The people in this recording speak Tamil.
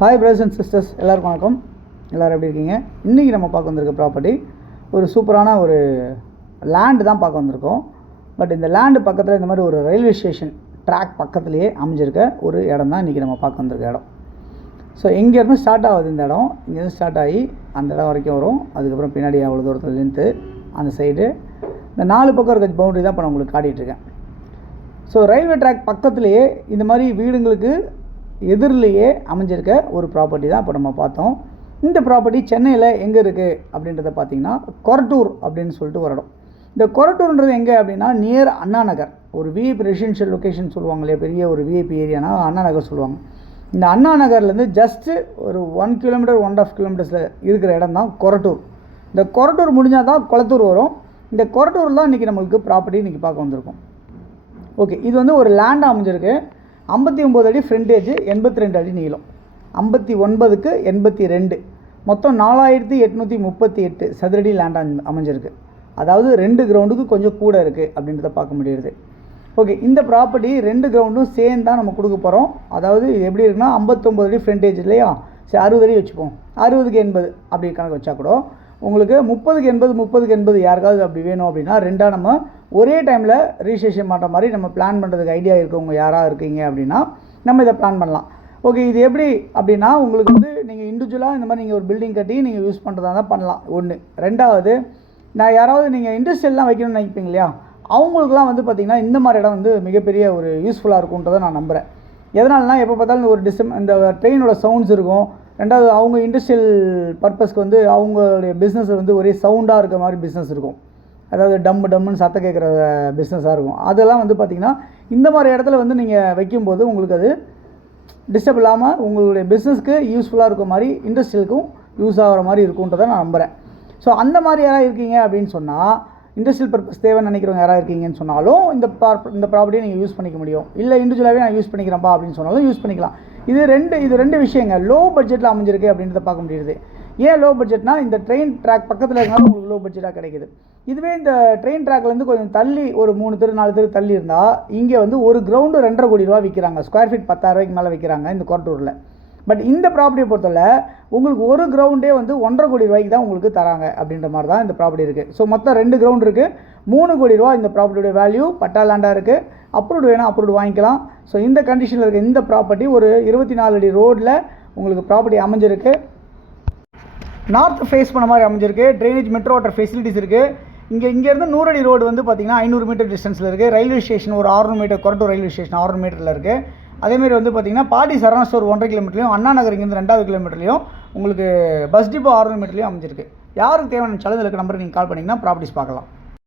ஹாய் பிரதர்ஸ் அண்ட் சிஸ்டர்ஸ், எல்லாருக்கும் வணக்கம். எல்லோரும் எப்படி இருக்கீங்க? இன்றைக்கி நம்ம பார்க்க வந்திருக்க ப்ராப்பர்ட்டி ஒரு சூப்பரான ஒரு லேண்டு தான் பார்க்க வந்திருக்கோம். பட் இந்த லேண்டு பக்கத்தில் இந்த மாதிரி ஒரு ரயில்வே ஸ்டேஷன் ட்ராக் பக்கத்துலேயே அமைஞ்சிருக்க ஒரு இடம் தான் இன்றைக்கி நம்ம பார்க்க வந்திருக்க இடம். ஸோ இங்கேருந்து ஸ்டார்ட் ஆகுது இந்த இடம். இங்கேருந்து ஸ்டார்ட் ஆகி அந்த இடம் வரைக்கும் வரும். அதுக்கப்புறம் பின்னாடி அவ்வளோ தூரத்தில் லென்த்து அந்த சைடு இந்த 4 பக்கம் இருக்க பவுண்டரி தான் இப்போ நான் உங்களுக்கு காட்டிகிட்ருக்கேன். ஸோ ரயில்வே ட்ராக் பக்கத்துலேயே இந்த மாதிரி வீடுங்களுக்கு எதிரிலேயே அமைஞ்சிருக்க ஒரு ப்ராப்பர்ட்டி தான் இப்போ நம்ம பார்த்தோம். இந்த ப்ராப்பர்ட்டி சென்னையில் எங்கே இருக்குது அப்படின்றத பார்த்திங்கன்னா கொரட்டூர் அப்படின்னு சொல்லிட்டு ஒரு இடம். இந்த கொரட்டூர்ன்றது எங்கே அப்படின்னா நியர் அண்ணா நகர். ஒரு விஐபி ரெசிடென்ஷியல் லொக்கேஷன் சொல்லுவாங்க இல்லையா, பெரிய ஒரு விஐபி ஏரியானா அண்ணா நகர் சொல்லுவாங்க. இந்த அண்ணா நகர்லேருந்து ஜஸ்ட்டு ஒரு 1 கிலோமீட்டர் 1.5 கிலோமீட்டர்ஸில் இருக்கிற இடம் தான் கொரட்டூர். இந்த கொரட்டூர் முடிஞ்சால் தான் குளத்தூர் வரும். இந்த கொரட்டூர் தான் இன்றைக்கி நம்மளுக்கு ப்ராப்பர்ட்டி இன்றைக்கி பார்க்க வந்திருக்கோம். ஓகே, இது வந்து ஒரு லேண்ட் அமைஞ்சிருக்கு. 59 அடி ஃப்ரண்டேஜ், 82 அடி நீளம், 59க்கு 82, மொத்தம் 4838 சதுரடி லேண்ட் அமைஞ்சிருக்கு. அதாவது 2 கிரவுண்டுக்கு கொஞ்சம் கூட இருக்குது அப்படின்றத பார்க்க முடியுது. ஓகே, இந்த ப்ராப்பர்ட்டி 2 கிரவுண்டும் சேர்ந்து தான் நம்ம கொடுக்க போகிறோம். அதாவது இது எப்படி இருக்குன்னா 59 அடி ஃப்ரண்டேஜ் இல்லையா, சரி 60 அடி வச்சுப்போம், 60க்கு 80 அப்படி கணக்கு வச்சா கூட உங்களுக்கு 30க்கு 80 30க்கு 80 யாருக்காவது அப்படி வேணும் அப்படின்னா ரெண்டாக நம்ம ஒரே டைமில் ரிஜிஸ்ட்ரேஷன் பண்ணுற மாதிரி நம்ம பிளான் பண்ணுறதுக்கு ஐடியா இருக்கவங்க யாராக இருக்கீங்க அப்படின்னா நம்ம இதை பிளான் பண்ணலாம். ஓகே, இது எப்படி அப்படின்னா உங்களுக்கு வந்து நீங்கள் இண்டிவிஜுவலாக இந்த மாதிரி நீங்கள் ஒரு பில்டிங் கட்டி நீங்கள் யூஸ் பண்ணுறதா தான் பண்ணலாம். ஒன்று. ரெண்டாவது, நான் யாராவது நீங்கள் இண்டஸ்ட்ரியல்லாம் வைக்கணும்னு நினைப்பீங்க இல்லையா, அவங்களுக்குலாம் வந்து பார்த்திங்கன்னா இந்த மாதிரி இடம் வந்து மிகப்பெரிய ஒரு யூஸ்ஃபுல்லாக இருக்குன்றதை நான் நம்புகிறேன். எதனாலனா எப்போ பார்த்தாலும் ஒரு இந்த ட்ரெயினோட சவுண்ட்ஸ் இருக்கும். ரெண்டாவது, அவங்க இண்டஸ்ட்ரியல் பர்பஸ்க்கு வந்து அவங்களுடைய பிஸ்னஸ் வந்து ஒரே சவுண்டாக இருக்க மாதிரி பிஸ்னஸ் இருக்கும். அதாவது டம்முன்னு சத்தம் கேட்குற பிஸ்னஸாக இருக்கும். அதெல்லாம் வந்து பார்த்திங்கன்னா இந்த மாதிரி இடத்துல வந்து நீங்கள் வைக்கும்போது உங்களுக்கு அது டிஸ்டர்ப் இல்லாமல் உங்களுடைய பிஸ்னஸ்க்கு யூஸ்ஃபுல்லாக இருக்க மாதிரி இண்டஸ்ட்ரியலுக்கும் யூஸ் ஆகிற மாதிரி இருக்குன்றதை நான் நம்புகிறேன். ஸோ அந்த மாதிரி யாராவது இருக்கீங்க அப்படின்னு சொன்னால், இண்டஸ்ட்ரியல் பர்பஸ் தேவைன்னு நினைக்கிறவங்க யாராவது இருக்கீங்கன்னு சொன்னாலும் இந்த ப்ராப்பர்ட்டியை நீங்கள் யூஸ் பண்ணிக்க முடியும். இல்லை இண்டிவிஜுவலாகவே நான் யூஸ் பண்ணிக்கிறேன்ப்பா அப்படின்னு சொன்னாலும் யூஸ் பண்ணிக்கலாம். இது ரெண்டு விஷயங்க லோ பட்ஜெட்டில் அமைஞ்சிருக்கு அப்படின்றத பார்க்க முடியுது. ஏன் லோ பட்ஜெட்னா, இந்த ட்ரெயின் ட்ராக் பக்கத்தில் இருந்தாலும் உங்களுக்கு லோ பட்ஜெட்டாக கிடைக்குது. இதுவே இந்த ட்ரெயின் ட்ராக்லேருந்து கொஞ்சம் தள்ளி ஒரு 3 தெரு 4 தெரு தள்ளி இருந்தால் இங்கே வந்து ஒரு கிரவுண்டு 2.5 கோடி ரூபா விற்கிறாங்க. ஸ்கொயர் ஃபீட் 10,000 ரூபாய்க்கு மேலே விற்கிறாங்க இந்த கொரட்டூரில். பட் இந்த ப்ராப்பர்ட்டியை பொறுத்தவரை உங்களுக்கு ஒரு கிரவுண்டே வந்து 1.5 கோடி ரூபாய்க்கு தான் உங்களுக்கு தராங்க அப்படின்ற மாதிரி தான் இந்த ப்ராப்பர்ட்டி இருக்குது. ஸோ மொத்தம் 2 கிரவுண்ட் இருக்குது, 3 கோடி ரூபா இந்த ப்ராப்பர்ட்டியோட வேல்யூ. பட்டா லேண்டாக இருக்குது, அப்ரூவ்டு வேணால் அப்ரூவ்டு வாங்கிக்கலாம். ஸோ இந்த கண்டிஷனில் இருக்க இந்த ப்ராப்பர்ட்டி ஒரு 24 அடி ரோடில் உங்களுக்கு ப்ராப்பர்ட்டி அமைஞ்சிருக்கு. நார்த் ஃபேஸ் பண்ண மாதிரி அமைஞ்சிருக்கு. ட்ரைனேஜ், மெட்ரோ வாட்டர் ஃபெசிலிட்டிஸ் இருக்குது. இங்கேருந்து 100 அடி ரோடு வந்து பார்த்திங்கன்னா 500 மீட்டர் டிஸ்டன்ஸில் இருக்குது. ரயில்வே ஸ்டேஷன் ஒரு 600 மீட்டர், கொரட்டூர் ரயில்வே ஸ்டேஷன் 600 மீட்டரில் இருக்குது. அதேமாரி வந்து பார்த்திங்கன்னா பாடி சரவணா ஸ்டோர் 1.5 கிலோமீட்டர்லையும், அண்ணா நகர் இங்கேருந்து 2 கிலோமீட்டர்லையும், உங்களுக்கு பஸ் டிப்போ 600 மீட்டர்லையும் அமைஞ்சிருக்கு. யாருக்கு தேவையான இதில் இருக்க நம்பருக்கு நீங்கள் கால் பண்ணிங்கன்னா ப்ராப்பர்ட்டிஸ் பார்க்கலாம்.